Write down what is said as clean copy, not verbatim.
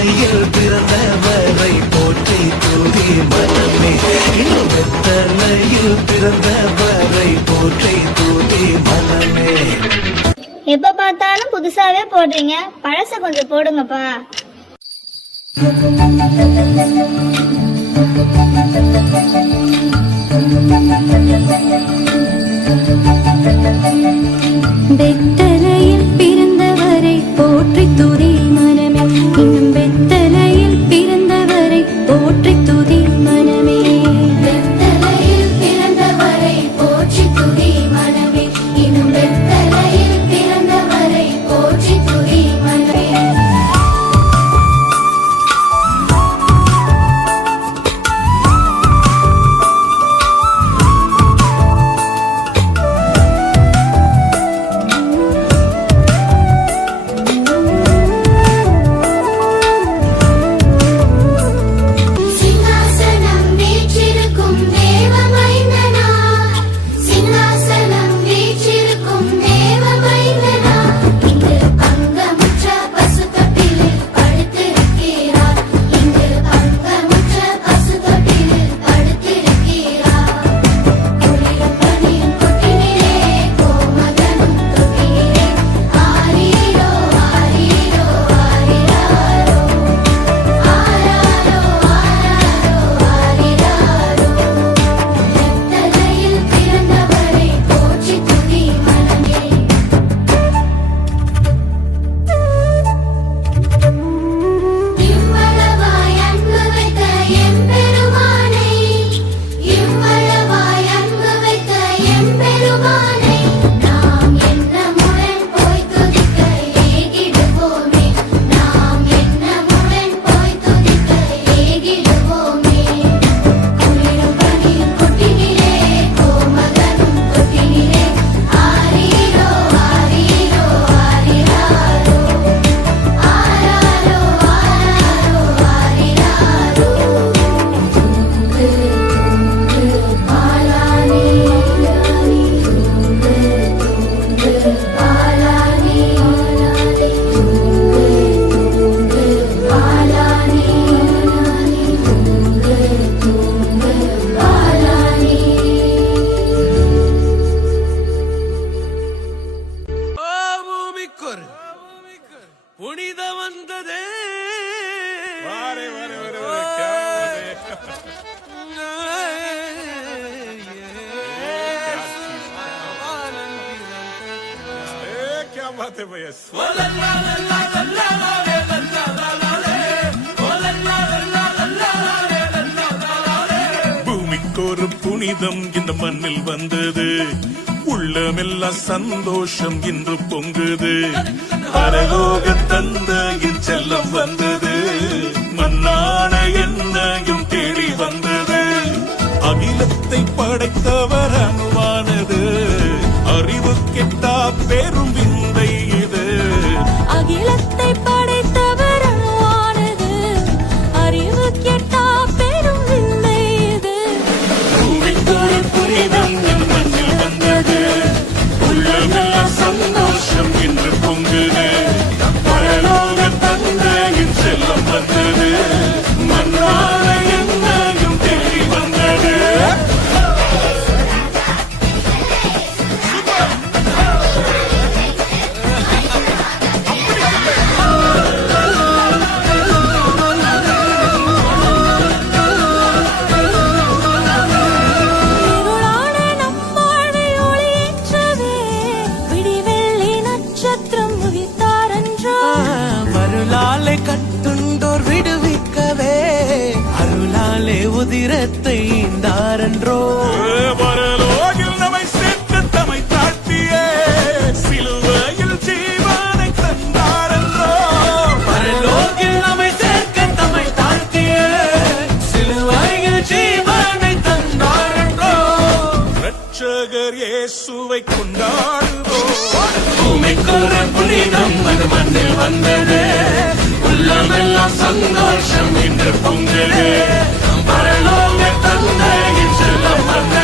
வெத்தலையில் பிறந்தவரை போற்றி தூதி மனமே. இன்னும் வெத்தலையில் பிறந்தவரை போற்றி தூதி மனமே. எப்ப பார்த்தாலும் புதுசாவே போடுறீங்க, பழச கொஞ்சம் போடுங்கப்பா. வெத்தலையில் பிறந்தவரை போற்றி துதி மனமே. இன்னும் வெத்தலையில் பிறந்தவரை போற்றி துதி மனமே. வெத்தலையில் பிறந்தவரை போற்றி துதி மனமே. இன்னும் வெத்தலையில் பிறந்தவரை போற்றி துதி மனமே. புனித வந்ததே क्या बात है भैया. பூமிக்கொரு புனிதம் இந்த மண்ணில் வந்தது. உள்ளமெல்லாம் சந்தோஷம் இன்று பொங்குது. பரலோக தந்தையின் செல்லம் வந்தது. மண்ணான என்னையும் தேடி வந்தது. அகிலத்தை படைத்தவர் அனுவானது. அறிவு கெட்டா பெரும் விந்தை இது. அகிலத்தை படைத்தவர் அணுவானது. அறிவு கெட்டா பெரும் விந்தை இது. பூமிக்கொரு புனிதம் இந்த மண்ணில் வந்தது. உள்ளமெல்லாம் சந்தோஷம் இன்று பொங்குது. பரலோக தந்தையின் செல்லம் வந்தது. மண்ணான என்னையும் தேடி வந்தது. கட்டுண்டோர் விடுவிக்கவே அருளாலே உதிரத்தை ஈந்தாரன்றோ. பரலோகில் நம்மை சேர்த்து தம்மை தாழ்த்திய சிலுவையில் ஜீவனை தந்தாரன்றோ. பரலோகில் நம்மை சேர்க்க தம்மை தாழ்த்திய சிலுவையில் ஜீவனை தந்தாரன்றோ. இரட்சகர் இயேசுவை கொண்டாடுவோம். பூமிக்கொரு புனிதம் அது மண்ணில் வந்தது. உள்ளமெல்லாம் சந்தோஷம் இன்று பொங்குது. பரலோக தந்தையின் செல்லம் வந்தது.